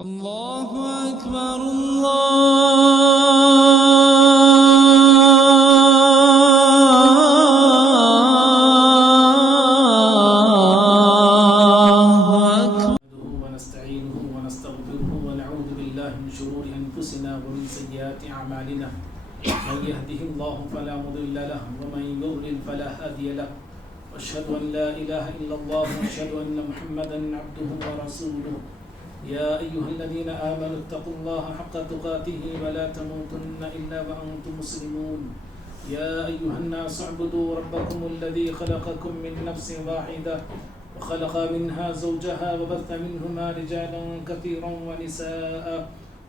اللہ اکبر ونستعينه ونستغفره ونعوذ بالله من شرور أنفسنا ومن سيئات أعمالنا من يهده الله فلا مضل له ومن يضلل فلا هادي له وأشهد أن لا إله إلا الله وأشهد أن محمدا عبده ورسوله يا أيها الذين آمنوا اتقوا الله حق تقاته ولا تموتن إلا وأنتم مسلمون يا أيها الناس اعبدوا ربكم الذي خلقكم من نفس واحدة وخلق منها زوجها وبث منهما رجالا كثيرا ونساء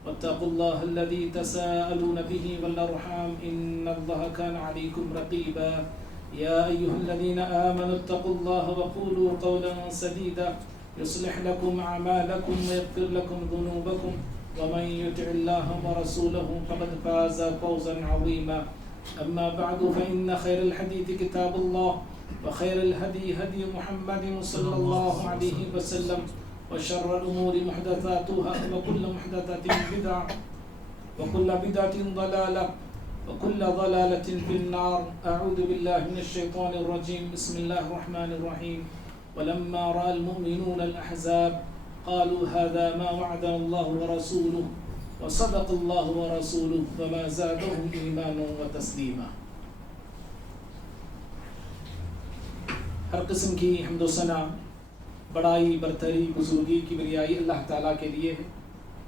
واتقوا الله الذي تساءلون به والأرحام إن الله كان عليكم رقيبا يا أيها الذين آمنوا اتقوا الله وقولوا قولا سديدا يصلح لكم أعمالكم ويغفر لكم ذنوبكم ومن يطع الله ورسوله فقد فاز فوزا عظيما أما بعد فإن خير الحديث كتاب الله وخير الهدي هدي محمد صلى الله عليه وسلم وشر الأمور محدثاتها وكل محدثة بدعة وكل بدعة ضلالة وكل ضلالة في النار أعوذ بالله من الشيطان الرجيم بسم الله الرحمن الرحيم ولما رأى المؤمنون الأحزاب قالوا هذا ما وعدنا الله ورسوله وصدق الله ورسوله وما زادهم إيمانا وتسليما. ہر قسم کی حمد و ثنا بڑائی برتری بزرگی کبریائی اللہ تعالیٰ کے لیے ہے.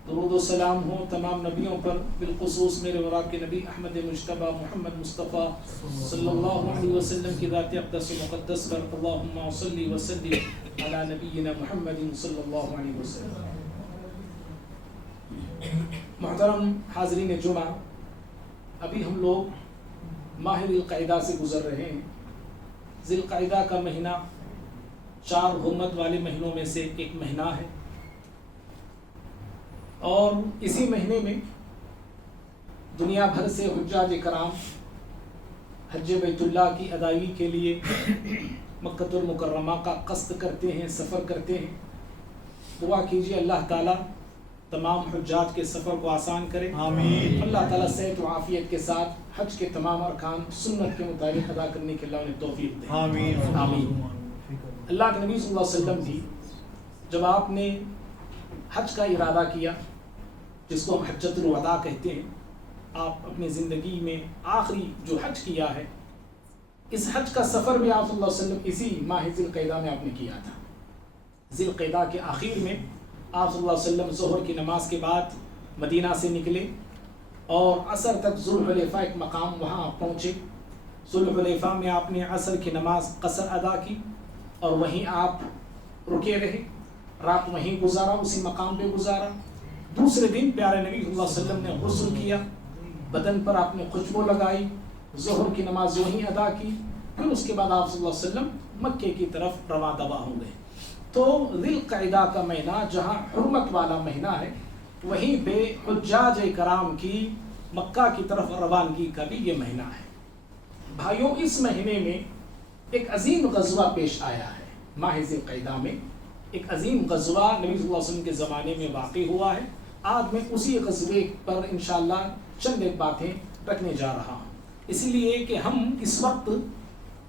درود و سلام ہو تمام نبیوں پر، بالخصوص میرے اور آپ کے نبی احمد مجتبیٰ محمد مصطفیٰ صلی اللہ علیہ وسلم کی ذات اقدس و مقدس پر. اللہم صلی وسلم علی نبینا محمد صلی اللہ علیہ وسلم. محترم حاضرین جمعہ، ابھی ہم لوگ ماہ ذی القعدہ سے گزر رہے ہیں. ذی القعدہ کا مہینہ 4 حرمت والے مہینوں میں سے ایک مہینہ ہے، اور اسی مہینے میں دنیا بھر سے حجاج کرام حج بیت اللہ کی ادائیگی کے لیے مکہ المکرمہ کا قصد کرتے ہیں، سفر کرتے ہیں. دعا کیجیے اللہ تعالیٰ تمام حجاج کے سفر کو آسان کرے. آمین. اللہ تعالیٰ صحت و عافیت کے ساتھ حج کے تمام ارکان سنت کے مطابق ادا کرنے کے اللہ انہیں توفیق دے. آمین. آمین. اللہ کے نبی صلی اللہ علیہ وسلم بھی جب آپ نے حج کا ارادہ کیا، جس کو ہم حجۃ الوداع کہتے ہیں، آپ اپنی زندگی میں آخری جو حج کیا ہے، اس حج کا سفر بھی آپ صلی اللہ علیہ وسلم اسی ماہ ذی القعدہ میں آپ نے کیا تھا. ذی القعدہ کے آخر میں آپ صلی اللہ علیہ وسلم ظہر کی نماز کے بعد مدینہ سے نکلے اور عصر تک ذوالحلیفہ ایک مقام وہاں آپ پہنچے. ذوالحلیفہ میں آپ نے عصر کی نماز قصر ادا کی اور وہیں آپ رکے رہے، رات وہیں گزارا، اسی مقام پہ گزارا. دوسرے دن پیارے نبی صلی اللہ علیہ وسلم نے غسل کیا، بدن پر آپ نے خوشبو لگائی، ظہر کی نماز وہیں ادا کی. پھر اس کے بعد آپ صلی اللہ علیہ وسلم مکے کی طرف رواں دوا ہو گئے. تو ذی القعدہ کا مہینہ جہاں حرمت والا مہینہ ہے، وہیں پہ حجاج کرام کی مکہ کی طرف روانگی کا بھی یہ مہینہ ہے. بھائیوں، اس مہینے میں ایک عظیم غزوہ پیش آیا ہے. ماہ ذی القعدہ میں ایک عظیم غزوہ نبی صلی اللہ علیہ وسلم کے زمانے میں واقع ہوا ہے. آج میں اسی غزوے پر انشاءاللہ چند ایک باتیں رکھنے جا رہا ہوں، اس لیے کہ ہم اس وقت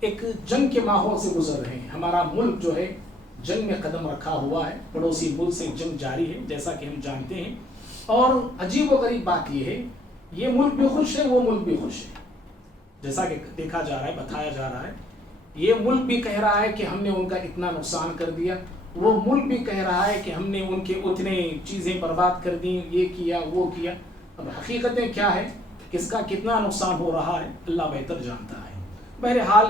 ایک جنگ کے ماحول سے گزر رہے ہیں. ہمارا ملک جو ہے جنگ میں قدم رکھا ہوا ہے، پڑوسی ملک سے جنگ جاری ہے جیسا کہ ہم جانتے ہیں. اور عجیب و غریب بات یہ ہے، یہ ملک بھی خوش ہے، وہ ملک بھی خوش ہے. جیسا کہ دیکھا جا رہا ہے، بتایا جا رہا ہے، یہ ملک بھی کہہ رہا ہے کہ ہم نے ان کا اتنا نقصان کر دیا، وہ ملک بھی کہہ رہا ہے کہ ہم نے ان کے اتنے چیزیں برباد کر دیں، یہ کیا وہ کیا. اب حقیقتیں کیا ہے، کس کا کتنا نقصان ہو رہا ہے، اللہ بہتر جانتا ہے. بہرحال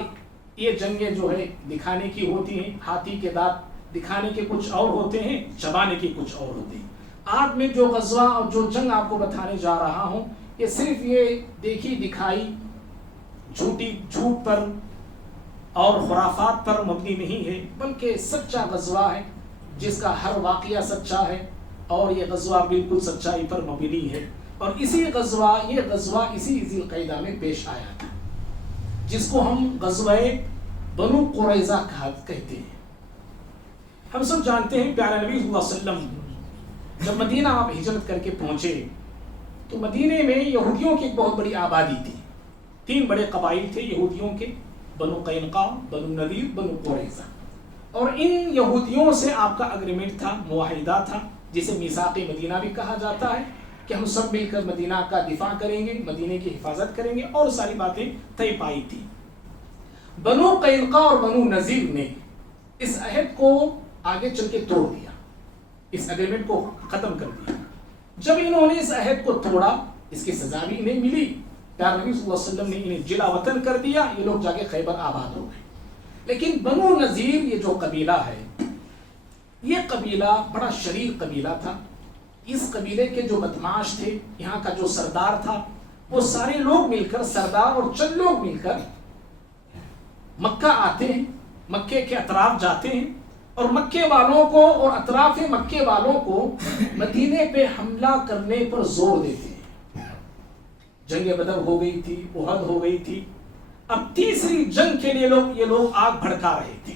یہ جنگیں جو ہے دکھانے کی ہوتی ہیں، ہاتھی کے دانت دکھانے کے کچھ اور ہوتے ہیں، چبانے کے کچھ اور ہوتے ہیں. آج میں جو غزوہ اور جو جنگ آپ کو بتانے جا رہا ہوں، یہ صرف یہ دیکھی دکھائی جھوٹ پر اور خرافات پر مبنی نہیں ہے، بلکہ سچا غزوہ ہے جس کا ہر واقعہ سچا ہے، اور یہ غزوہ بالکل سچائی پر مبنی ہے. اور یہ غزوہ اسی ذی القعدہ میں پیش آیا تھا، جس کو ہم غزوہ بنو قریظہ کہتے ہیں. ہم سب جانتے ہیں پیارے نبی صلی اللہ علیہ وسلم جب مدینہ آپ ہجرت کر کے پہنچے تو مدینے میں یہودیوں کی ایک بہت بڑی آبادی تھی. 3 بڑے قبائل تھے یہودیوں کے، بنو قینقاع، بنو نذیر، بنو قریظہ. اور ان یہودیوں سے آپ کا اگریمنٹ تھا، معاہدہ تھا، جسے میثاق مدینہ بھی کہا جاتا ہے، کہ ہم سب مل کر مدینہ کا دفاع کریں گے، مدینے کی حفاظت کریں گے، اور ساری باتیں طے پائی تھی. بنو قینقاع اور بنو نذیر نے اس عہد کو آگے چل کے توڑ دیا، اس اگریمنٹ کو ختم کر دیا. جب انہوں نے اس عہد کو توڑا، اس کی سزا بھی انہیں ملی. پیارے نبی صلی اللہ علیہ وسلم نے انہیں جلا وطن کر دیا، یہ لوگ جا کے خیبر آباد ہو گئے. لیکن بنو نذیر یہ جو قبیلہ ہے، یہ قبیلہ بڑا شریر قبیلہ تھا. اس قبیلے کے جو بدماش تھے، یہاں کا جو سردار تھا، وہ سارے لوگ مل کر، سردار اور چند لوگ مل کر مکہ آتے ہیں، مکے کے اطراف جاتے ہیں، اور مکے والوں کو اور اطراف مکے والوں کو مدینے پہ حملہ کرنے پر زور دیتے ہیں. جنگ بدر ہو گئی تھی، احد ہو گئی تھی، اب تیسری جنگ کے لیے یہ لوگ آگ بھڑکا رہے تھے.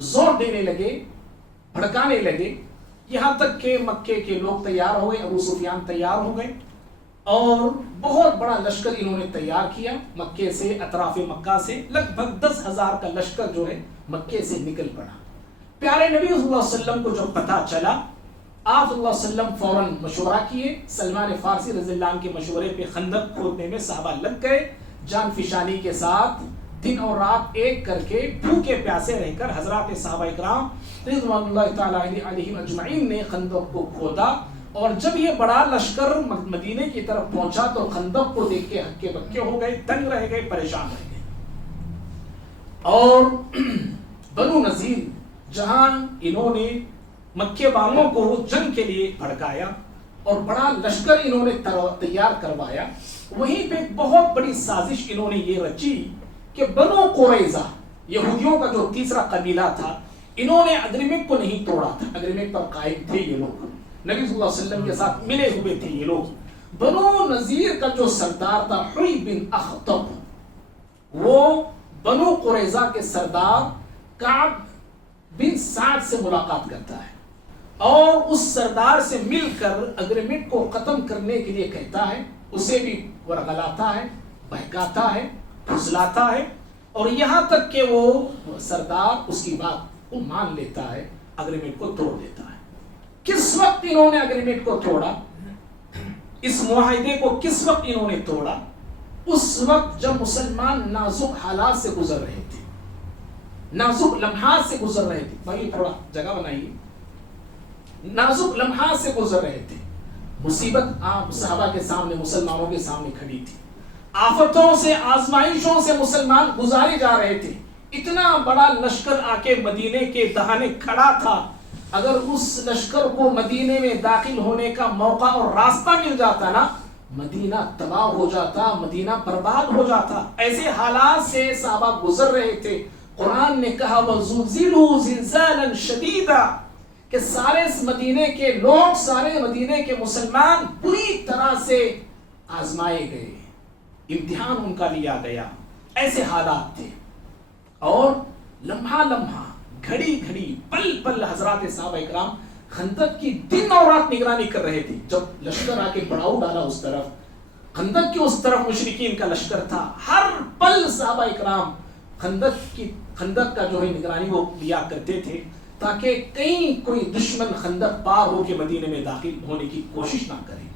زور دینے لگے، بھڑکانے لگے، یہاں تک کہ مکے کے لوگ تیار ہو گئے. ابو سفیان تیار ہو گئے اور بہت بڑا لشکر انہوں نے تیار کیا. مکے سے، اطراف مکہ سے لگ بھگ 10,000 کا لشکر جو ہے مکے سے نکل پڑا. پیارے نبی صلی اللہ علیہ وسلم کو جب پتہ چلا، آپ صلی اللہ علیہ وسلم فوراً مشورہ کیے. سلمان فارسی رضی اللہ عنہ کے مشورے پہ خندق کھودنے میں صحابہ لگ گئے، جان فشانی کے ساتھ دن اور رات ایک کر کے، بھوکے پیاسے رہ کر حضرات صحابہ اکرام رضوان اللہ تعالی علیہم اجمعین نے خندق کو کھودا. اور جب یہ بڑا لشکر مدینے کی طرف پہنچا تو خندق کو دیکھ کے ہکے بکے ہو گئے، تنگ رہ گئے، پریشان رہ گئے. اور بنو نذیر، جہاں انہوں نے مکے والوں کو جنگ کے لیے بھڑکایا اور بڑا لشکر انہوں نے تیار کروایا، وہیں پہ ایک بہت بڑی سازش انہوں نے یہ رچی کہ بنو قریظہ، یہودیوں کا جو تیسرا قبیلہ تھا، انہوں نے اگریمنٹ کو نہیں توڑا تھا، اگریمنٹ پر قائم تھے یہ لوگ، نبی صلی اللہ علیہ وسلم کے ساتھ ملے ہوئے تھے یہ لوگ. بنو نذیر کا جو سردار تھا حوی بن اخطب، وہ بنو قریظہ کے سردار کعب بن سعد سے ملاقات کرتا ہے اور اس سردار سے مل کر اگریمنٹ کو ختم کرنے کے لیے کہتا ہے. اسے بھی ورغلاتا ہے، بہکاتا ہے، پھسلاتا ہے، اور یہاں تک کہ وہ سردار اس کی بات کو مان لیتا ہے، اگریمنٹ کو توڑ دیتا ہے. کس وقت انہوں نے اگریمنٹ کو توڑا، اس معاہدے کو کس وقت انہوں نے توڑا؟ اس وقت جب مسلمان نازک حالات سے گزر رہے تھے، نازک لمحات سے گزر رہے تھے. بھائی تھوڑا جگہ بنائیے. نازک لمحات سے گزر رہے تھے. مصیبت آپ صحابہ کے سامنے، مسلمانوں کے سامنے کھڑی تھی. آفتوں سے، آزمائشوں سے مسلمان گزارے جا رہے تھے. اتنا بڑا لشکر آ کے مدینے کے دہانے کھڑا تھا. اگر اس لشکر کو مدینے میں داخل ہونے کا موقع اور راستہ مل جاتا نا، مدینہ تباہ ہو جاتا، مدینہ برباد ہو جاتا. ایسے حالات سے صحابہ گزر رہے تھے. قرآن نے کہا وَزُلْزِلُوا زِلْزَالًا شَدِيدًا، کہ سارے مدینے کے لوگ، سارے مدینے کے مسلمان بری طرح سے آزمائے گئے، امتحان ان کا لیا گیا. ایسے حالات تھے. اور لمحہ لمحہ، گھڑی گھڑی، پل پل حضرات صحابہ اکرام خندق کی دن اور رات نگرانی کر رہے تھے. جب لشکر آ کے بڑاؤ ڈالا اس طرف، خندق کی اس طرف مشرکین کا لشکر تھا، ہر پل صحابہ اکرام خندق کا جو ہے نگرانی وہ لیا کرتے تھے، تاکہ کہیں کوئی دشمن خندق پار ہو کے مدینے میں داخل ہونے کی کوشش نہ کرے.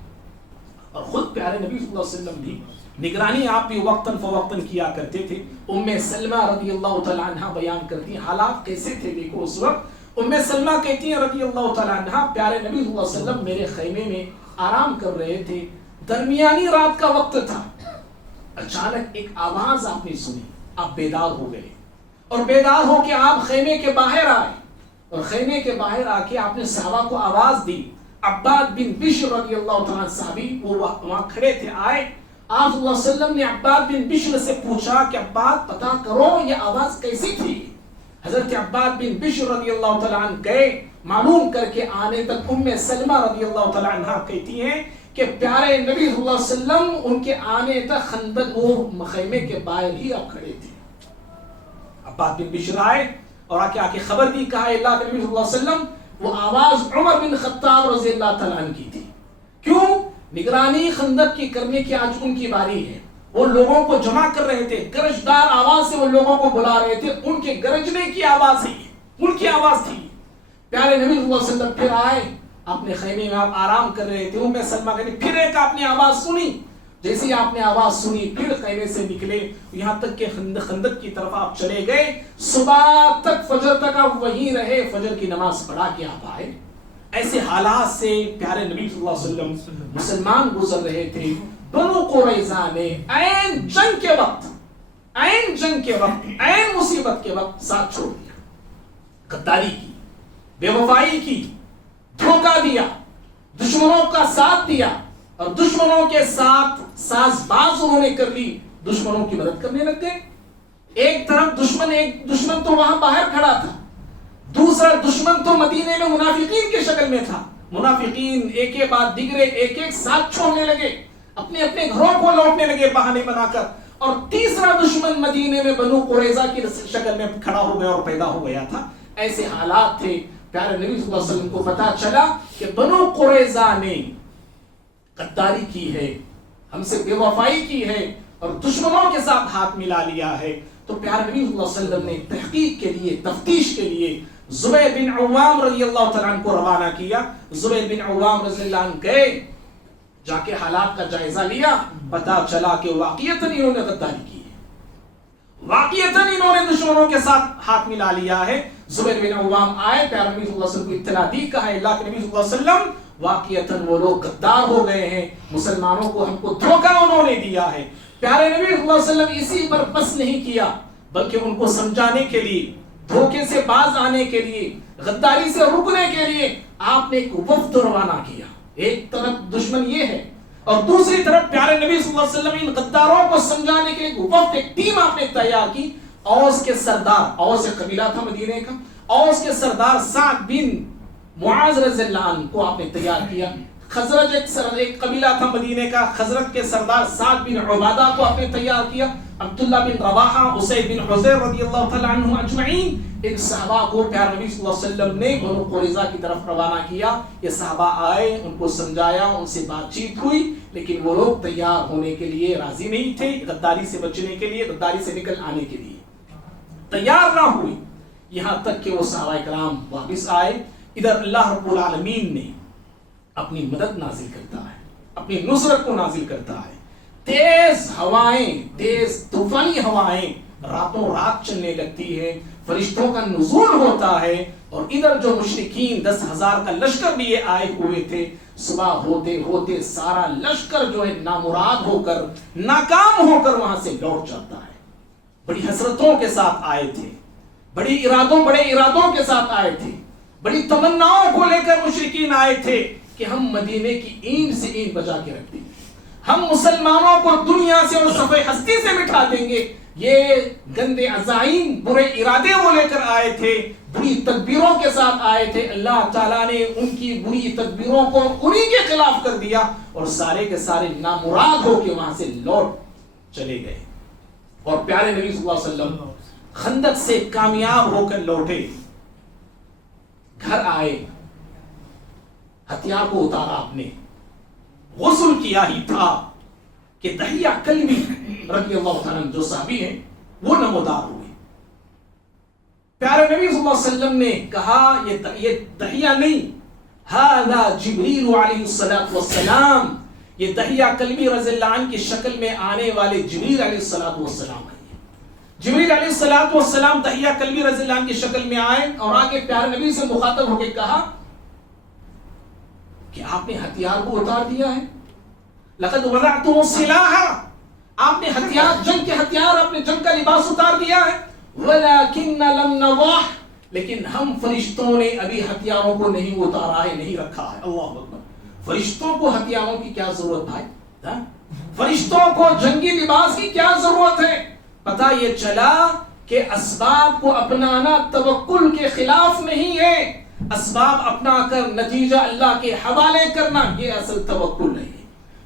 اور خود پیارے نبی صلی اللہ علیہ وسلم بھی نگرانی آپ بھی وقتاً فوقتاً کیا کرتے تھے. ام سلمہ رضی اللہ تعالی عنہ بیان کرتی ہیں حالات کیسے تھے. دیکھو اس وقت ام سلمہ کہتی ہیں رضی اللہ تعالی عنہ، پیارے نبی صلی اللہ علیہ وسلم میرے خیمے میں آرام کر رہے تھے، درمیانی رات کا وقت تھا، اچانک ایک آواز آپ نے سنی، آپ بیدار ہو گئے، اور بیدار ہو کے آپ خیمے کے باہر آئے، اور خیمے کے باہر آ کے آپ نے صحابہ کو آواز دی. عباد بن بشر رضی اللہ تعالیٰ صحابی وہ وہاں کھڑے تھے، آئے. آپ صلی اللہ علیہ وسلم نے عباد بن بشر سے پوچھا کہ عباد پتہ کرو یہ آواز کیسی تھی. حضرت عباد بن بشر رضی اللہ تعالیٰ عنہ گئے، معلوم کر کے آنے تک ام سلمہ رضی اللہ تعالیٰ عنہ کہتی ہیں کہ پیارے نبی صلی اللہ علیہ وسلم ان کے آنے تک خندق وہ خیمے کے باہر ہی آپ کھڑے تھے. عباد بن بشر آئے اور آ کے خبر دی، کہا اللہ کے نبی صلی اللہ علیہ وسلم وہ آواز عمر بن خطاب رضی اللہ تعالیٰ عنہ کی تھی. کیوں؟ نگرانی خندق کی کرنے کی آج ان کی باری ہے. وہ لوگوں کو جمع کر رہے تھے, گرجدار آواز سے وہ لوگوں کو بلا رہے تھے. ان کے گرجنے کی آواز ہے, ان کی آواز تھی. پیارے نبی صلی اللہ علیہ وسلم پھر آئے, اپنے خیمے میں آپ آرام کر رہے تھے. ام سلمہ کہتے پھر ایک آپ نے آواز سنی. جیسے ہی آپ نے آواز سنی پھر خیمے سے نکلے, یہاں تک کہ خندق کی طرف آپ چلے گئے. صبح تک, فجر تک آپ وہیں رہے, فجر کی نماز پڑھا کے آپ آئے. ایسے حالات سے پیارے نبی صلی اللہ علیہ وسلم مسلمان گزر رہے تھے. بنو قریظہ نے عین جنگ کے وقت, عین جنگ کے وقت, عین مصیبت کے وقت ساتھ چھوڑ دیا. غداری کی, بے وفائی کی, دھوکہ دیا, دشمنوں کا ساتھ دیا, اور دشمنوں کے ساتھ ساز باز انہوں نے کر لی. دشمنوں کی مدد کرنے لگ گئے. ایک طرف دشمن تو وہاں باہر کھڑا تھا, دوسرا دشمن تو مدینے میں منافقین کے شکل میں تھا. منافقین ایک کے بعد دیگرے ایک ایک ساتھ چھوڑنے لگے, اپنے اپنے گھروں کو لوٹنے لگے بہانے بنا کر. اور تیسرا دشمن مدینے میں بنو قریظہ کی شکل میں کھڑا ہو گیا اور پیدا ہو گیا تھا. ایسے حالات تھے. پیارے نبی صلی اللہ علیہ وسلم کو پتا چلا کہ بنو قریظہ نے غداری کی ہے, ہم سے بے وفائی کی ہے, اور دشمنوں کے ساتھ ہاتھ ملا لیا ہے. تو پیارے نبی صلی اللہ علیہ وسلم نے تحقیق کے لیے, تفتیش کے لیے زبیر بن عوام رضی اللہ تعالیٰ عنہ کو روانہ کیا. زبیر بن عوام رضی اللہ عنہ گئے, جا کے حالات کا جائزہ لیا. پتا چلا کہ واقعتاً انہوں نے غداری کی ہے, واقعتاً انہوں نے دشمنوں کے ساتھ ہاتھ ملا لیا ہے. زبیر بن عوام آئے, پیارے نبی صلی اللہ علیہ وسلم کو اطلاع دی. کہا اللہ کے نبی صلی اللہ علیہ وسلم واقعتاً وہ لوگ غدار ہو گئے ہیں, مسلمانوں کو ہم کو دھوکہ انہوں نے دیا ہے. پیارے نبی صلی اللہ علیہ وسلم اسی پر بس نہیں کیا, بلکہ ان کو سمجھانے کے لیے, دھوکے سے باز آنے کے لیے, غداری سے رکنے کے لیے آپ نے ایک وفد روانہ کیا. ایک طرف دشمن یہ ہے, اور دوسری طرف پیارے نبی صلی اللہ علیہ وسلم ان غداروں کو سمجھانے کے لیے وفد, ایک ٹیم آپ نے تیار کی. اوس کے سردار, اوس ایک قبیلہ تھا مدینے کا, اوس کے سردار سعد بن معاذ رضی اللہ عنہ کو آپ نے تیار کیا. خزرج ایک قبیلہ تھا مدینے کا, خزرج کے سردار سعد بن عبادہ کو آپ نے تیار کیا. عبداللہ بن رواحہ, اسید بن حضیر رضی اللہ تعالیٰ عنہ اجمعین, ان صحابہ کو پیارے نبی صلی اللہ علیہ وسلم نے بنو قریظہ کی طرف روانہ کیا. یہ صحابہ آئے, ان کو سمجھایا, ان سے بات چیت ہوئی, لیکن وہ لوگ تیار ہونے کے لیے راضی نہیں تھے. غداری سے بچنے کے لیے, غداری سے نکل آنے کے لیے تیار نہ ہوئی. یہاں تک کہ وہ صحابہ کرام واپس آئے. ادھر اللہ رب العالمین نے اپنی مدد نازل کرتا ہے, اپنی نصرت کو نازل کرتا ہے. تیز ہوائیں, تیز طوفانی ہوائیں راتوں رات چلنے لگتی ہے, فرشتوں کا نزول ہوتا ہے. اور ادھر جو مشرکین 10,000 کا لشکر لیے آئے ہوئے تھے, صبح ہوتے ہوتے سارا لشکر جو ہے نامراد ہو کر, ناکام ہو کر وہاں سے لوٹ جاتا ہے. بڑی حسرتوں کے ساتھ آئے تھے, بڑے ارادوں کے ساتھ آئے تھے, بڑی تمناؤں کو لے کر مشرکین آئے تھے کہ ہم مدینے کی اینٹ سے اینٹ بجا کے رکھ دیں گے, ہم مسلمانوں کو دنیا سے اور صفحہ ہستی سے مٹا دیں گے. یہ گندے عزائم, برے ارادے وہ لے کر آئے تھے, بری تدبیروں کے ساتھ آئے تھے. اللہ تعالیٰ نے ان کی بری تدبیروں کو انہی کے خلاف کر دیا, اور سارے کے سارے نامراد ہو کے وہاں سے لوٹ چلے گئے. اور پیارے نبی صلی اللہ علیہ وسلم خندق سے کامیاب ہو کر لوٹے, گھر آئے, ہتھیار کو اتارا, آپ نے غسل کیا ہی تھا کہ دحیہ کلبی رضی اللہ تعالیٰ جو صحابی ہیں وہ نمودار ہوئے. پیارے نبی صلی اللہ علیہ وسلم نے کہا یہ دحیہ نہیں, ھذا جبریل علیہ السلام, یہ دحیہ کلبی رضی اللہ عنہ کی شکل میں آنے والے جبریل علیہ السلام ہیں. جبریل علیہ السلام دحیہ کلبی رضی اللہ عنہ کی شکل میں آئے, اور آگے پیارے نبی سے مخاطب ہو کے کہا کہ آپ نے ہتھیار کو اتار دیا ہے. لقد وضعتم السلاح, آپ نے ہتھیار, جنگ کے ہتھیار, آپ نے جنگ کا لباس اتار دیا ہے. ولكن لم نضع, لیکن ہم فرشتوں نے ابھی ہتھیاروں کو نہیں اتارا ہے, نہیں رکھا ہے. اللہ اکبر. فرشتوں کو ہتھیاروں کی کیا ضرورت بھائی؟ فرشتوں کو جنگی لباس کی کیا ضرورت ہے؟ پتہ یہ چلا کہ اسباب کو اپنانا توکل کے خلاف نہیں ہے. اسباب اپنا کر نتیجہ اللہ کے حوالے کرنا, یہ اصل توکل نہیں ہے.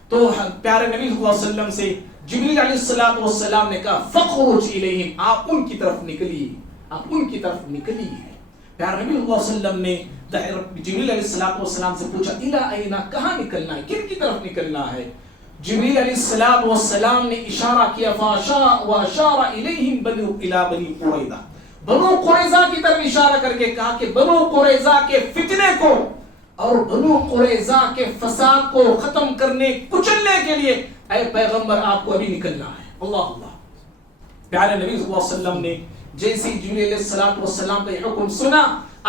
تو پیارے نبی صلی اللہ علیہ وسلم سے جبریل علیہ السلام نے کہا فخرج الیہم, آپ ان کی طرف نکلیے, آپ ان کی طرف نکلیے. پیارے نبی صلی اللہ علیہ وسلم نے جبریل علیہ السلام سے پوچھا الا اینا، کہاں نکلنا ہے، کن کی طرف نکلنا ہے؟ جبریل علیہ السلام نے اشارہ کیا واشار الیہم بنی قریظہ، بنو قریظہ کی طرف اشارہ کر کے کہا کہ بنو قریظہ کے فتنے کو اور بنو قریظہ کے فساد کو ختم کرنے کچلنے کے لیے اے پیغمبر آپ کو ابھی نکلنا ہے۔ اللہ اللہ، پیارے نبی صلی اللہ علیہ وسلم نے جیسے جبریل علیہ السلام کا یہ حکم سنا،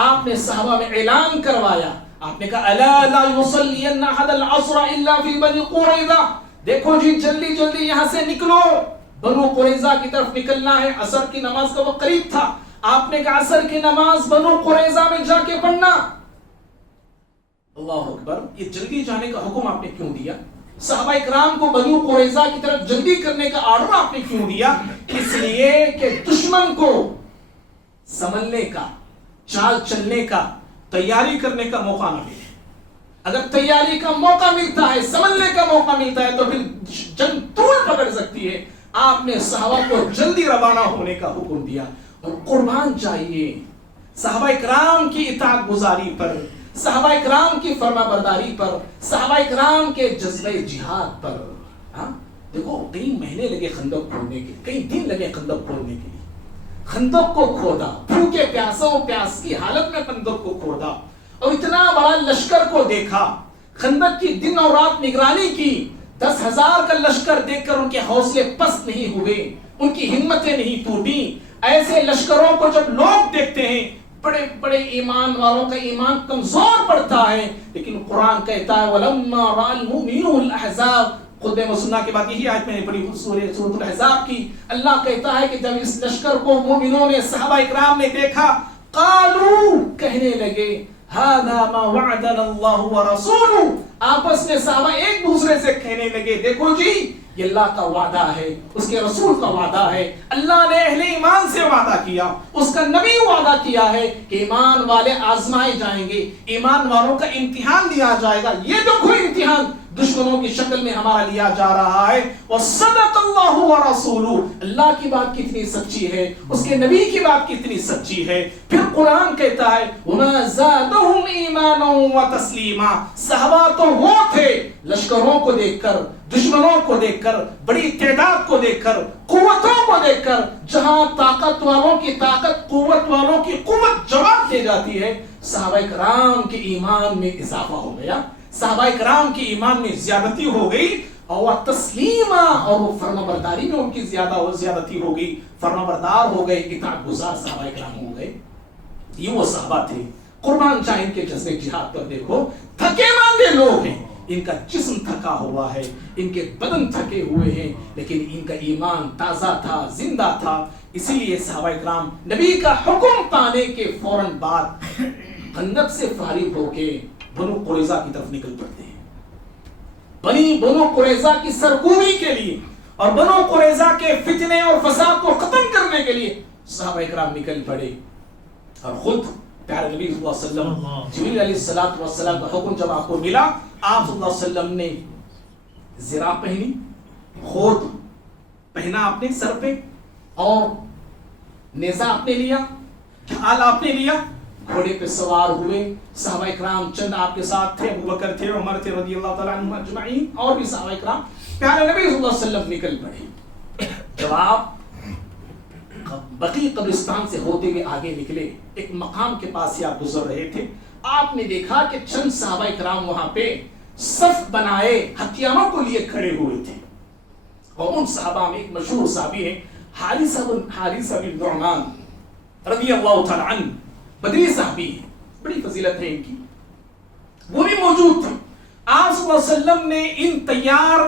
آپ نے صحابہ میں اعلان کروایا، آپ نے کہا الا لا یصلین احد العصر الا فی بنی قریظہ، دیکھو جی جلدی جلدی یہاں سے نکلو، بنو قریظہ کی طرف نکلنا ہے، عصر کی نماز کا وقت قریب تھا، آپ نے کہا عصر کی نماز بنو قریظہ میں جا کے پڑھنا۔ اللہ اکبر، یہ جلدی جانے کا حکم آپ نے کیوں دیا؟ صحابہ اکرام کو بنو قریظہ کی طرف جلدی کرنے کا آرڈر آپ نے کیوں دیا؟ اس لیے کہ دشمن کو سنبھلنے کا، چال چلنے کا، تیاری کرنے کا موقع نہ ملے۔ اگر تیاری کا موقع ملتا ہے، سنبھلنے کا موقع ملتا ہے تو پھر جنگ طول پکڑ سکتی ہے۔ آپ نے صحابہ کو جلدی روانہ ہونے کا حکم دیا اور قربان چاہیے صحابہ اکرام کی اطاعت گزاری پر، صحابہ اکرام کی فرما برداری پر، صحابہ اکرام کے جذبہ جہاد پر۔ ہاں دیکھو، کئی مہینے لگے خندق کھودنے کے، کئی دن لگے خندق کھودنے کے لیے، خندق کو کھودا، بھوکے پیاسوں پیاس کی حالت میں خندق کو کھودا اور اتنا بڑا لشکر کو دیکھا، خندق کی دن اور رات نگرانی کی، 10,000 کا لشکر دیکھ کر ان کے حوصلے پست نہیں ہوئے، ان کی ہمتیں نہیں ٹوٹی۔ ایسے لشکروں کو جب لوگ دیکھتے ہیں، بڑے بڑے ایمان والوں کا ایمان کمزور پڑتا ہے، لیکن قرآن کہتا ہے وَلَمَّا رَأَى الْمُؤْمِنُونَ الْأَحْزَابَ، خطبہ مسنہ کے بعد یہی آیت میں نے پڑھی سورۃ الاحزاب کی۔ اللہ کہتا ہے کہ جب اس لشکر کو مومنوں نے، صحابہ اکرام نے دیکھا، قالوا، کہنے لگے هذا ما وعدنا اللہ ورسولہ، آپس میں صحابہ ایک دوسرے سے کہنے لگے دیکھو جی یہ اللہ کا وعدہ ہے، اس کے رسول کا وعدہ ہے، اللہ نے اہل ایمان سے وعدہ کیا، اس کا نبی وعدہ کیا ہے کہ ایمان والے آزمائے جائیں گے، ایمان والوں کا امتحان لیا جائے گا۔ یہ دیکھو امتحان دشمنوں کی شکل میں ہمارا لیا جا رہا ہے۔ وصدق اللہ ورسولہ، اللہ کی بات کتنی سچی ہے، اس کے نبی کی بات کتنی سچی ہے۔ پھر قرآن کہتا ہے وما زادہم ایمانا وتسلیما، صحابہ تو وہ تھے لشکروں کو دیکھ کر، دشمنوں کو دیکھ کر، بڑی تعداد کو دیکھ کر، قوتوں کو دیکھ کر، جہاں طاقت والوں کی طاقت، قوت والوں کی قوت جواب دے جاتی ہے، صحابہ کرام کے ایمان میں اضافہ ہو گیا، صحابہ کرام کی ایمان میں زیادتی ہو گئی، اور تسلیمہ، اور وہ فرما برداری میں ان کی زیادتی ہو گئی، فرما بردار ہو گئے، اطاعت گزار صحابہ کرام ہو گئے۔ یہ وہ صحابہ تھے۔ قربان چاہے ان کے جذبے جہاد پر دیکھو، تھکے ماندے لوگ ہیں، ان کا جسم تھکا ہوا ہے، ان کے بدن تھکے ہوئے ہیں، لیکن ان کا ایمان تازہ تھا، زندہ تھا۔ اسی لیے صحابہ کرام نبی کا حکم پانے کے فوراً بعد خندق سے فارغ ہو کے بنو قریظہ کی طرف نکل پڑتے ہیں، بنو قریظہ کی سرکوبی کے لیے اور بنو قریظہ کے فتنے اور فساد کو ختم کرنے کے لیے صحابہ کرام نکل پڑے۔ اور خود پیارے نبی صلی اللہ علیہ وسلم، جبریل علیہ السلام کا حکم جب آپ کو ملا، آپ صلی اللہ علیہ وسلم نے زرہ پہنی، خود پہنا اپنے سر پہ، اور نیزہ آپ نے لیا، ڈھال آپ نے لیا، گھوڑے پہ سوار ہوئے۔ صحابہ اکرام چند آپ کے ساتھ تھے، ابو بکر تھے، عمر تھے رضی اللہ تعالیٰ عنہم اجمعین، اور بھی صحابہ اکرام۔ پیارے نبی صلی اللہ علیہ وسلم نکل پڑے۔ جب آپ بقیع قبرستان سے ہوتے ہوئے آگے نکلے، ایک مقام کے پاس سے آپ گزر رہے تھے، آپ نے دیکھا کہ چند صحابہ اکرام وہاں پہ صف بنائے ہتھیاروں کو لیے کھڑے ہوئے تھے، اور ان صحابہ میں ایک مشہور صحابی ہے حارثہ بن نعمان رضی اللہ تعالیٰ عنہ، بدری صحابی ہے، بڑی فضیلت ہے ان کی، وہ بھی موجود تھے۔ آپ صلی اللہ علیہ وسلم نے ان تیار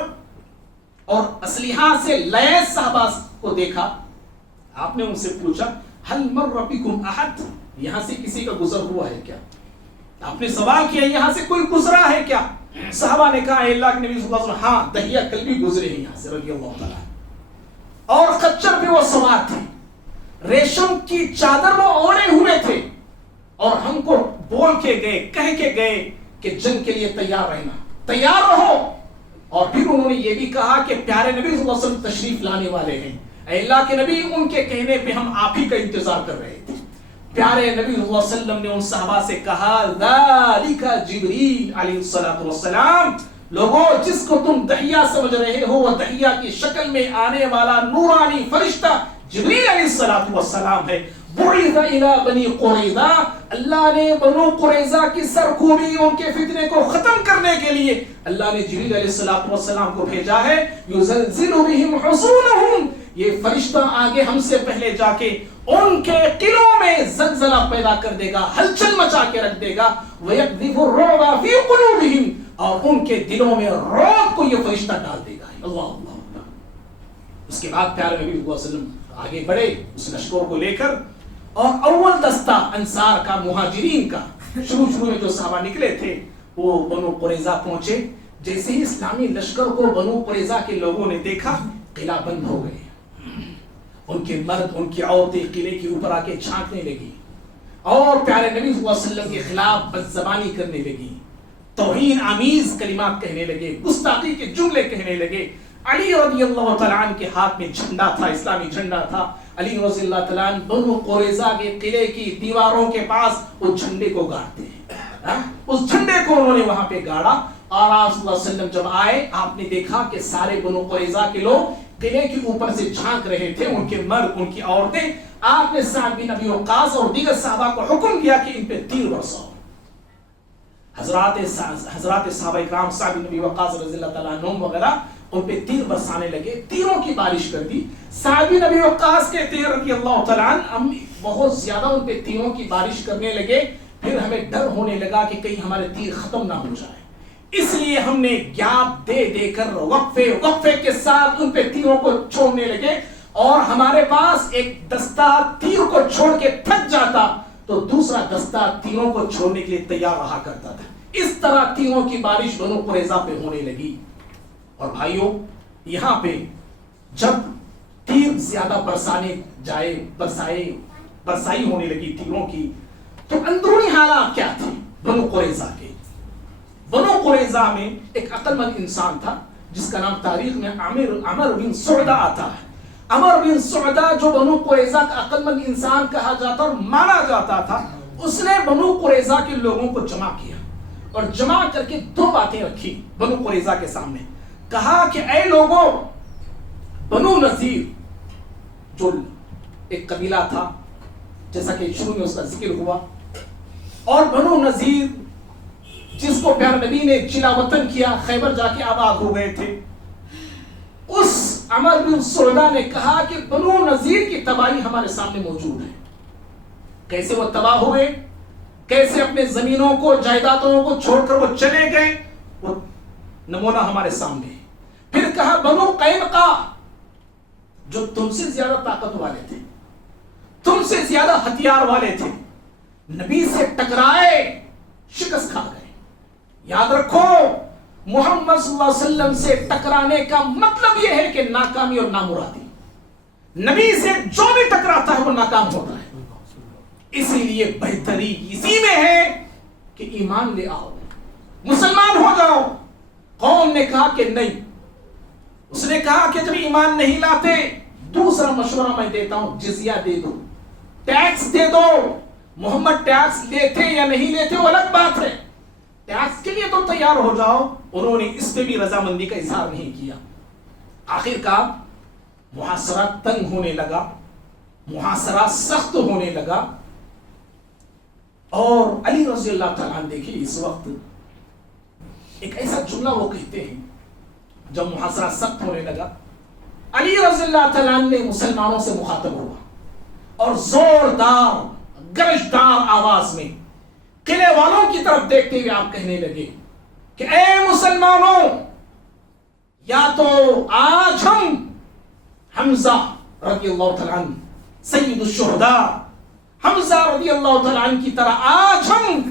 اور اسلحہ سے لیس صحابہ کو دیکھا، آپ نے ان سے پوچھا هل مر بكم احد، یہاں سے کسی کا گزر ہوا ہے کیا؟ آپ نے سوال کیا یہاں سے کوئی گزرا ہے کیا؟ صحابہ نے کہا اے اللہ کے نبی صلی اللہ علیہ وسلم، ہاں دہیہ کلبی گزرے ہیں یہاں سے رضی اللہ تعالیٰ، اور خچر پہ وہ سوار تھے، ریشم کی چادر وہ اوڑے ہوئے تھے، اور ہم کو بول کے گئے، کہہ کے گئے کہ جنگ کے لیے تیار رہنا، تیار رہو۔ اور پھر انہوں نے یہ بھی کہا کہ پیارے نبی صلی اللہ علیہ وسلم تشریف لانے والے ہیں، اے اللہ کے نبی ان کے کہنے پہ ہم آپ ہی کا انتظار کر رہے تھے۔ پیارے نبی صلی اللہ علیہ وسلم نے ان صحابہ سے کہا ذالک جبریل علیہ السلام، لوگوں جس کو تم دحیہ سمجھ رہے ہو وہ دحیہ کی شکل میں آنے والا نورانی فرشتہ جبریل علیہ السلام ہے۔ بعث الی بنی قریظہ، اللہ نے بنو قریظہ کی سرکوبی ان کے فتنے کو ختم کرنے کے لیے اللہ نے جبریل علیہ السلام کو بھیجا ہے۔ یزلزل بہم حصونہم، یہ فرشتہ آگے ہم سے پہلے جا کے ان کے قلعوں میں زلزلہ پیدا کر دے گا، ہلچل مچا کے رکھ دے گا۔ وَيَقْذِفُ الرُّعْبَ فِي قُلُوبِهِمْ، اور ان کے دلوں میں رعب کو یہ فرشتہ ڈال دے گا۔ اللہ اللہ۔ اس کے بعد پیارے نبی صلی اللہ علیہ وسلم آگے بڑھے اس لشکر کو لے کر، اور اول دستہ انصار کا، مہاجرین کا، شروع میں جو صحابہ نکلے تھے وہ بنو قریظہ پہنچے۔ جیسے ہی اسلامی لشکر کو بنو قریظہ کے لوگوں نے دیکھا، قلعہ بند ہو گئے، ان کے مرد ان کی عورتیں قلعے کے اوپر آ کے جھانکنے لگی اور پیارے نبی صلی اللہ علیہ وسلم کے خلاف بدزبانی کرنے لگی، توہین آمیز کلمات کہنے لگے، گستاخی کے جملے کہنے لگے۔ علی رضی اللہ تعالیٰ عنہ کے ہاتھ میں جھنڈا تھا، اسلامی جھنڈا تھا۔ علی رضی اللہ تعالیٰ عنہ بنو قریظہ کے قلعے کی دیواروں کے پاس اس جھنڈے کو گاڑتے ہیں، اس جھنڈے کو انہوں نے وہاں پہ گاڑا۔ اور آپ صلی اللہ علیہ وسلم جب آئے، آپ نے دیکھا کہ سارے بنو قریظہ کے لوگ قلعے کے اوپر سے جھانک رہے تھے، ان کے مرد ان کی عورتیں۔ آپ نے سعد بن ابی وقاص اور دیگر صحابہ کو حکم کیا کہ ان پہ تیر برساؤ۔ حضرات صحابہ کرام سعد بن ابی وقاص رضی اللہ تعالیٰ عنہ وغیرہ ان پہ تیر برسانے لگے، تیروں کی بارش کر دی۔ سعد بن ابی وقاص کہتے ہیں رضی اللہ تعالیٰ عنہ، ہم بہت زیادہ ان پہ تیروں کی بارش کرنے لگے، پھر ہمیں ڈر ہونے لگا کہ کہیں ہمارے تیر ختم نہ ہو جائے، اس لیے ہم نے گیپ دے دے کر وقفے کے ساتھ ان پہ تیروں کو چھوڑنے لگے، اور ہمارے پاس ایک دستہ تیر کو چھوڑ کے تھک جاتا تو دوسرا دستہ تیروں کو چھوڑنے کے لیے تیار رہا کرتا تھا۔ اس طرح تیروں کی بارش بنو قریظہ پہ ہونے لگی۔ اور بھائیوں، یہاں پہ جب تیر زیادہ برسائی ہونے لگی تیروں کی، تو اندرونی حالات کیا تھے بنو قریظہ کے؟ بنو قریظہ میں ایک عقل مند انسان تھا جس کا نام تاریخ میں عمر بن سعدہ آتا ہے۔ عمر بن سعدہ جو بنو قریظہ کا عقل مند انسان کہا جاتا اور مانا جاتا تھا، اس نے بنو قریظہ کے لوگوں کو جمع کیا اور جمع کر کے دو باتیں رکھی بنو قریظہ کے سامنے۔ کہا کہ اے لوگوں، بنو نذیر جو ایک قبیلہ تھا جیسا کہ شروع میں اس کا ذکر ہوا، اور بنو نذیر جس کو پیارے نبی نے چلا وطن کیا، خیبر جا کے آباد ہو گئے تھے، اس عمر بن سعدہ نے کہا کہ بنو نذیر کی تباہی ہمارے سامنے موجود ہے۔ کیسے وہ تباہ ہوئے، کیسے اپنے زمینوں کو، جائیدادوں کو چھوڑ کر وہ چلے گئے، وہ نمونہ ہمارے سامنے ہے۔ پھر کہا بنو قینقا جو تم سے زیادہ طاقت والے تھے، تم سے زیادہ ہتھیار والے تھے، نبی سے ٹکرائے، شکست کھا گئے۔ یاد رکھو، محمد صلی اللہ علیہ وسلم سے ٹکرانے کا مطلب یہ ہے کہ ناکامی اور نامرادی۔ نبی سے جو بھی ٹکراتا ہے وہ ناکام ہوتا ہے۔ اسی لیے بہتری اسی میں ہے کہ ایمان لے آؤ، مسلمان ہو جاؤ۔ قوم نے کہا کہ نہیں، اس نے کہا کہ جب ایمان نہیں لاتے، دوسرا مشورہ میں دیتا ہوں، جزیہ دے دو، ٹیکس دے دو۔ محمد ٹیکس لیتے یا نہیں لیتے وہ الگ بات ہے، ٹیکس کے لیے تو تیار ہو جاؤ۔ انہوں نے اس پہ بھی رضامندی کا اظہار نہیں کیا۔ آخر کار محاصرہ تنگ ہونے لگا، محاصرہ سخت ہونے لگا، اور علی رضی اللہ تعالیٰ عنہ دیکھیے اس وقت ایک ایسا جملہ وہ کہتے ہیں جب محاصرہ سخت ہونے لگا، علی رضی اللہ تعالیٰ عنہ نے مسلمانوں سے مخاطب ہوا اور زوردار گرجدار آواز میں قلعے والوں کی طرف دیکھتے ہوئے آپ کہنے لگے کہ اے مسلمانوں، یا تو آج ہم حمزہ رضی اللہ تعالیٰ عنہ سید الشہداء، حمزہ رضی اللہ تعالیٰ عنہ کی طرح آج ہم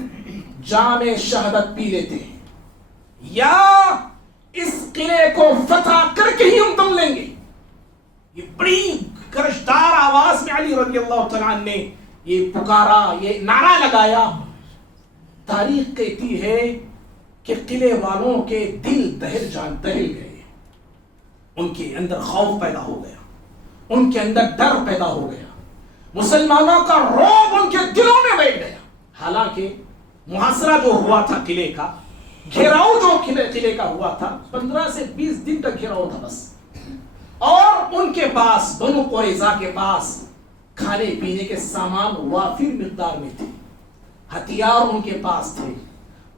جام شہادت پی لیتے ہیں، یا اس قلعے کو فتح کر کے ہی ہم دم لیں گے۔ یہ بڑی گرجدار آواز میں علی رضی اللہ تعالیٰ عنہ نے یہ پکارا، یہ نعرہ لگایا۔ تاریخ کہتی ہے کہ قلعے والوں کے دل دہل گئے، ان کے اندر خوف پیدا ہو گیا، ان کے اندر ڈر پیدا ہو گیا۔ مسلمانوں کا رعب ان کے دلوں میں بیٹھ گیا. حالانکہ محاصرہ جو ہوا تھا قلعے کا، گھیراؤ جو قلعے کا ہوا تھا، 15 سے 20 دن کا گھیراؤ تھا بس. اور ان کے پاس، بنو قریظہ کے پاس کھانے پینے کے سامان وافر مقدار میں تھے، ہتھیار ان کے پاس تھے،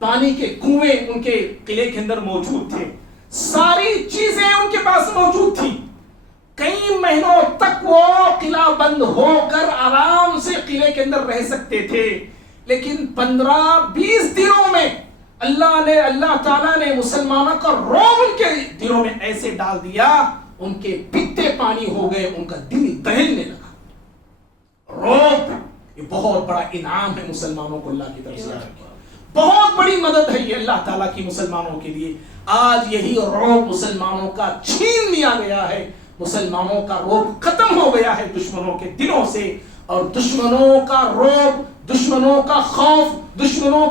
پانی کے کنویں ان کے قلعے کے اندر موجود تھے، ساری چیزیں ان کے پاس موجود تھی. کئی مہینوں تک وہ قلعہ بند ہو کر آرام سے قلعے کے اندر رہ سکتے تھے. لیکن 15-20 دنوں میں اللہ تعالیٰ نے مسلمانوں کا رعب ان کے دلوں میں ایسے ڈال دیا، ان کے پیتے پانی ہو گئے، ان کا دل دہلنے لگا. رعب یہ بہت بڑا انعام ہے مسلمانوں کو اللہ کی طرف سے، بہت بڑی مدد ہے یہ اللہ تعالیٰ کی مسلمانوں کے لیے. آج یہی رعب مسلمانوں کا چھین لیا گیا ہے، مسلمانوں کا رعب ختم ہو گیا ہے دشمنوں کے دلوں سے. اور دشمنوں کا رعب، دشمنوں کا خوف، دشمنوں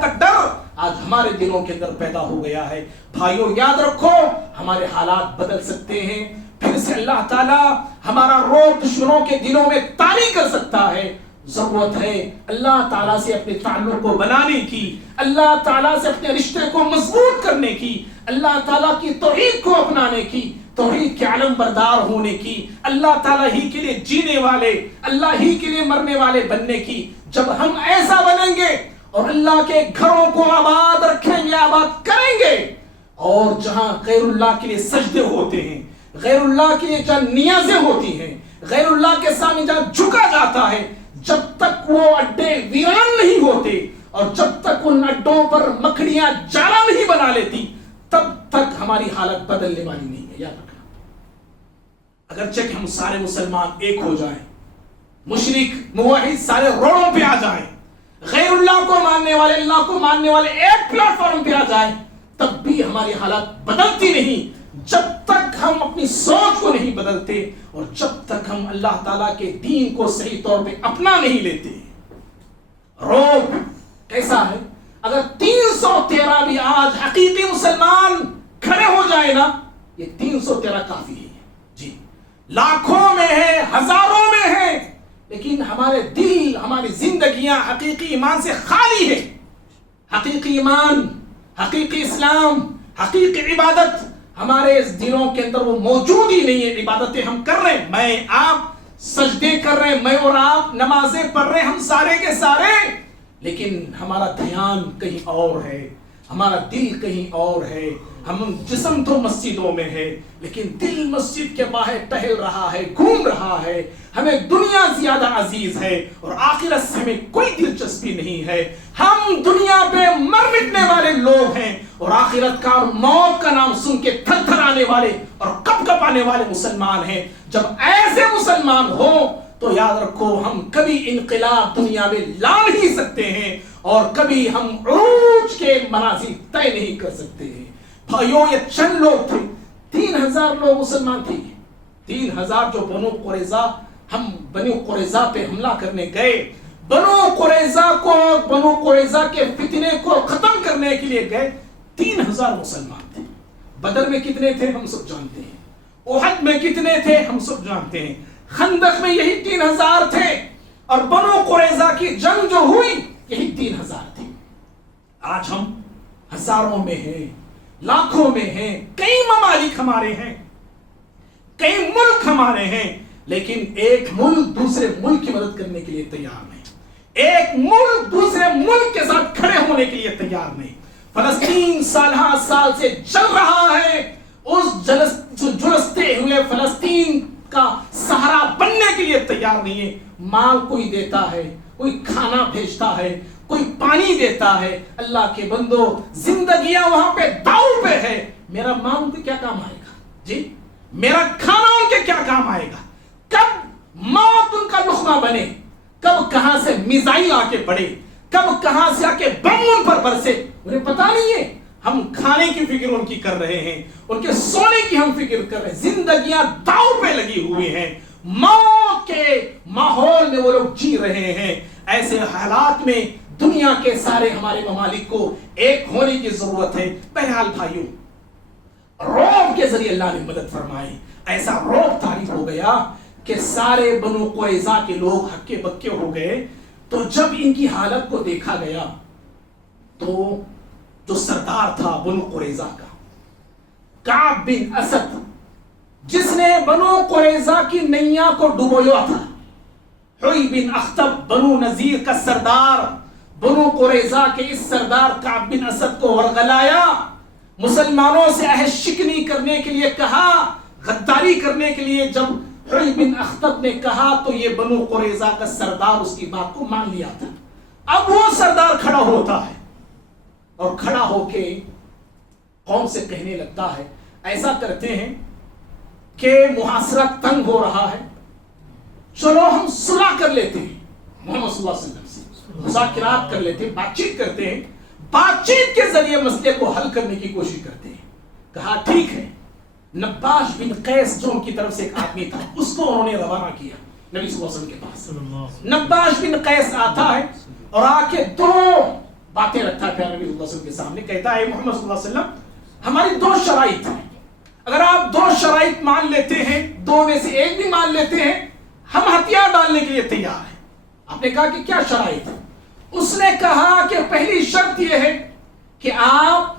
کا ڈر آج ہمارے دلوں کے اندر پیدا ہو گیا ہے. بھائیوں یاد رکھو، ہمارے حالات بدل سکتے ہیں، پھر سے اللہ تعالیٰ ہمارا رعب دشمنوں کے دلوں میں طاری کر سکتا ہے. ضرورت ہے اللہ تعالیٰ سے اپنے تعلق کو بنانے کی، اللہ تعالیٰ سے اپنے رشتے کو مضبوط کرنے کی، اللہ تعالیٰ کی توحید کو اپنانے کی، توحید کے علم بردار ہونے کی، اللہ تعالیٰ ہی کے لیے جینے والے، اللہ ہی کے لیے مرنے والے بننے کی. جب ہم ایسا بنیں گے اور اللہ کے گھروں کو آباد رکھیں گے، آباد کریں گے، اور جہاں غیر اللہ کے لیے سجدے ہوتے ہیں، غیر اللہ کے لیے جہاں نیازیں ہوتی ہیں، غیر اللہ کے سامنے جہاں جھکا جاتا ہے، جب تک وہ اڈے ویران نہیں ہوتے اور جب تک ان اڈوں پر مکڑیاں جالا نہیں بنا لیتی، تب تک ہماری حالت بدلنے والی نہیں ہے. یاد رکھنا، اگرچہ کہ ہم سارے مسلمان ایک ہو جائیں، مشرک موحد سارے روڑوں پہ آ جائیں، غیر اللہ کو ماننے والے، اللہ کو ماننے والے ایک پلیٹ فارم پہ آ جائیں، تب بھی ہماری حالت بدلتی نہیں جب تک ہم اپنی سوچ کو نہیں بدلتے اور جب تک ہم اللہ تعالیٰ کے دین کو صحیح طور پہ اپنا نہیں لیتے. رعب کیسا ہے؟ اگر 313 بھی آج حقیقی مسلمان کھڑے ہو جائے نا، یہ 313 کافی ہے جی. لاکھوں میں ہے، ہزاروں میں ہے، لیکن ہمارے دل، ہماری زندگیاں حقیقی ایمان سے خالی ہے. حقیقی ایمان، حقیقی اسلام، حقیقی عبادت ہمارے اس دلوں کے اندر وہ موجود ہی نہیں ہے. عبادتیں ہم کر رہے ہیں، میں آپ سجدے کر رہے ہیں، میں اور آپ نمازیں پڑھ رہے ہیں، ہم سارے کے سارے، لیکن ہمارا دھیان کہیں اور ہے، ہمارا دل کہیں اور ہے. ہم جسم تو مسجدوں میں ہے لیکن دل مسجد کے باہر ٹہل رہا ہے، گھوم رہا ہے. ہمیں دنیا زیادہ عزیز ہے اور آخرت سے ہمیں کوئی دلچسپی نہیں ہے. ہم دنیا پہ مر مٹنے والے لوگ ہیں اور آخرت کا اور موت کا نام سن کے تھر تھر آنے والے اور کپ کپ آنے والے مسلمان ہیں. جب ایسے مسلمان ہوں تو یاد رکھو ہم کبھی انقلاب دنیا میں لا نہیں سکتے ہیں اور کبھی ہم عروج کے منازل طے نہیں کر سکتے ہیں. بھائیوں یہ چند لوگ تھے، 3000 لوگ مسلمان تھے. 3000 جو بنو قریظہ، ہم بنو قریظہ پہ حملہ کرنے گئے، بنو قریظہ کے فتنے کو ختم کرنے کے لیے گئے، 3000 مسلمان تھے. بدر میں کتنے تھے ہم سب جانتے ہیں، احد میں کتنے تھے ہم سب جانتے ہیں، خندق میں یہی 3000 تھے، اور بنو قریظہ کی جنگ جو ہوئی یہی 3000 تھے. آج ہم ہزاروں میں ہیں، لاکھوں میں ہیں، کئی ممالک ہمارے ہیں، کئی ملک ہمارے ہیں، لیکن ایک ملک دوسرے ملک کی مدد کرنے کے لیے تیار نہیں، ایک ملک دوسرے ملک کے ساتھ کھڑے ہونے کے لیے تیار نہیں. فلسطین سال سے جل رہا ہے، اس جلستے ہوئے فلسطین کا سہارا بننے کے لیے تیار نہیں ہے. مال کوئی دیتا ہے، کوئی کھانا بھیجتا ہے، کوئی پانی دیتا ہے. اللہ کے بندو زندگیاں وہاں پہ داؤ پہ ہے. میرا مال ان کے کیا کام آئے گا جی؟ میرا کھانا ان کے کیا کام آئے گا؟ کب موت ان کا لقمہ بنے، کب کہاں سے میزائل آ کے پڑے، کب کہاں سے آ کے بم ان پر برسے، انہیں پتا نہیں ہے. ہم کھانے کی فکر ان کی کر رہے ہیں، ان کے سونے کی ہم فکر کر رہے ہیں. زندگیاں داؤ پہ لگی ہوئی ہیں، موت کے ماحول میں وہ لوگ جی رہے ہیں. ایسے حالات میں دنیا کے سارے ہمارے ممالک کو ایک ہونے کی ضرورت ہے. بہرحال بھائیوں، رعب کے ذریعے اللہ نے مدد فرمائی. ایسا رعب تعریف ہو گیا کہ سارے بنو قریظہ کے لوگ ہکے بکے ہو گئے. تو جب ان کی حالت کو دیکھا گیا تو جو سردار تھا بنو قریظہ کا کعب بن اسد، جس نے بنو قریظہ کی نیا کو ڈبویا تھا، حوی بن اخطب بنو نذیر کا سردار، بنو قریظہ کے اس سردار کعب بن اسد کو ورغلایا، مسلمانوں سے عہد شکنی کرنے کے لیے کہا، غداری کرنے کے لیے جب حوی بن اخطب نے کہا تو یہ بنو قریظہ کا سردار اس کی بات کو مان لیا تھا. اب وہ سردار کھڑا ہوتا ہے اور کھڑا ہو کے قوم سے کہنے لگتا ہے، ایسا کرتے ہیں کہ محاصرہ تنگ ہو رہا ہے، چلو ہم صلح کر لیتے ہیں، محمد صلی اللہ علیہ وسلم سے مذاکرات کر لیتے ہیں، بات چیت کرتے ہیں، بات چیت کے ذریعے مسئلے کو حل کرنے کی کوشش کرتے ہیں. کہا ٹھیک ہے. نباش بن قیس جو ان کی طرف سے ایک آدمی تھا، اس کو انہوں نے روانہ کیا نبی صلی اللہ علیہ وسلم کے پاس. نباش بن قیس آتا ہے اور آ کے دو باتیں رکھتا ہے نبی صلی اللہ علیہ وسلم کے سامنے. کہتا ہے محمد صلی اللہ علیہ وسلم ہماری دو شرائط ہیں، اگر آپ دو شرائط مان لیتے ہیں، دو میں سے ایک بھی مان لیتے ہیں، ہم ہتھیار ڈالنے کے لیے تیار ہیں. آپ نے کہا کہ کیا شرائط ہے؟ اس نے کہا کہ پہلی شرط یہ ہے کہ آپ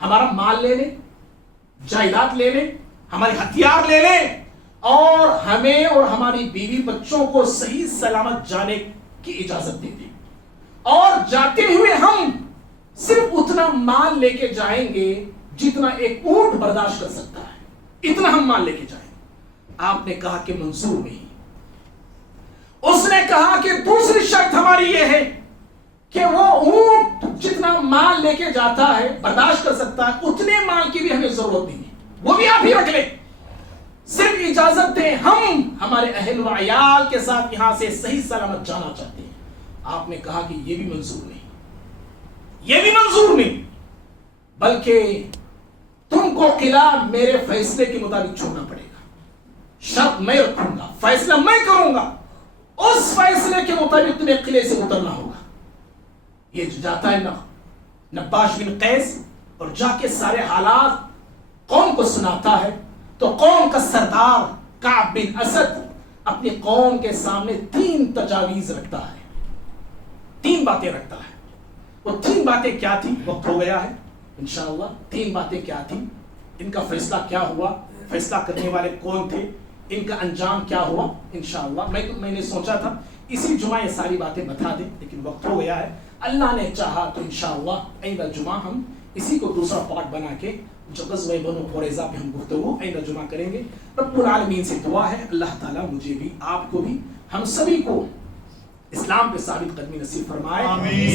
ہمارا مال لے لیں، جائیداد لے لیں، ہمارے ہتھیار لے لیں، اور ہمیں اور ہماری بیوی بچوں کو صحیح سلامت جانے کی اجازت دے دیں، اور جاتے ہوئے ہم صرف اتنا مال لے کے جائیں گے جتنا ایک اونٹ برداشت کر سکتا ہے، اتنا ہم مال لے کے جائیں. آپ نے کہا کہ منظور نہیں. اس نے کہا کہ دوسری شرط ہماری یہ ہے کہ وہ اونٹ جتنا مال لے کے جاتا ہے برداشت کر سکتا ہے، اتنے مال کی بھی ہمیں ضرورت نہیں ہے، وہ بھی آپ ہی رکھ لیں، صرف اجازت دیں، ہم ہمارے اہل و عیال کے ساتھ یہاں سے صحیح سلامت جانا چاہتے ہیں. آپ نے کہا کہ یہ بھی منظور نہیں، یہ بھی منظور نہیں، بلکہ تم کو قلعہ میرے فیصلے کے مطابق چھوڑنا پڑے گا. شرط میں رکھوں گا، فیصلہ میں کروں گا، اس فیصلے کے مطابق تمہیں قلعے سے اترنا ہوگا. یہ جو جاتا ہے نباش بن قیس اور جا کے سارے حالات قوم کو سناتا ہے، تو قوم کا سردار کعب بن اسد اپنی قوم کے سامنے 3 تجاویز رکھتا ہے، 3 باتیں رکھتا ہے. وہ 3 باتیں کیا تھی؟ وقت ہو گیا ہے انشاءاللہ. 3 باتیں کیا تھی، ان کا فیصلہ کیا ہوا، فیصلہ کرنے والے کون تھے، ان کا انجام کیا ہوا انشاءاللہ. میں نے سوچا تھا اسی جمعہ یہ ساری باتیں بتا دیں، لیکن وقت ہو گیا ہے. اللہ نے چاہا تو انشاءاللہ آئندہ جمعہ ہم اسی کو دوسرا پارٹ بنا کے جو غزوہ بنو قریظہ پہ ہم گفتگو آئندہ جمعہ کریں گے. رب العالمین سے دعا ہے اللہ تعالیٰ مجھے بھی، آپ کو بھی، ہم سبھی کو اسلام پہ ثابت قدمی نصیب فرمائے.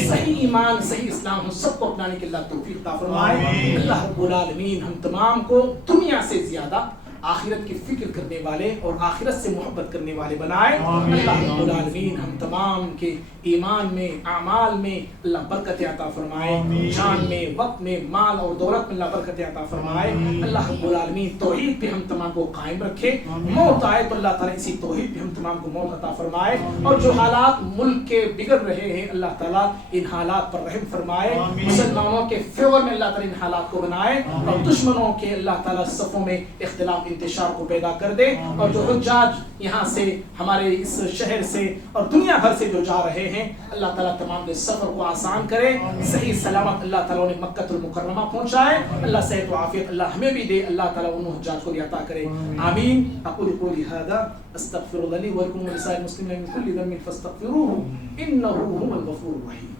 صحیح ایمان، صحیح اسلام ہم سب کو اپنانے کے اللہ توفیق عطا فرمائے. اللہ رب العالمین ہم تمام کو دنیا سے زیادہ آخرت کی فکر کرنے والے اور آخرت سے محبت کرنے والے بنائے. اللہ رب العالمین ہم تمام کے ایمان میں، اعمال میں اللہ برکت عطا فرمائے، جان میں، وقت میں، مال اور دولت میں اللہ برکت عطا فرمائے. اللہ رب العالمین توحید پہ ہم تمام کو قائم رکھے. موت آئے تو اللہ تعالیٰ اسی توحید پہ ہم تمام کو موت عطا فرمائے. اور جو حالات ملک کے بگڑ رہے ہیں اللہ تعالیٰ ان حالات پر رحم فرمائے. مسلمانوں کے فیور میں اللہ تعالیٰ ان حالات کو بنائے، اور دشمنوں کے اللہ تعالیٰ صفوں میں اختلاف انتشار کو پیدا کر دے. اور جو حجاج یہاں سے ہمارے اس شہر سے اور دنیا بھر سے جو جا رہے ہیں اللہ تعالیٰ تمام کے سفر کو آسان کرے، صحیح سلامت اللہ تعالیٰ نے مکہ المکرمہ پہنچائے. اللہ صحت و عافیت اللہ ہمیں بھی دے، اللہ تعالیٰ ان حجاج کو بھی عطا کرے. آمین. اقول قولی ھذا استغفر اللہ لی ولکم ولسائر المسلمین من کل ذنب فاستغفروہ انہ ھو الغفور الرحیم.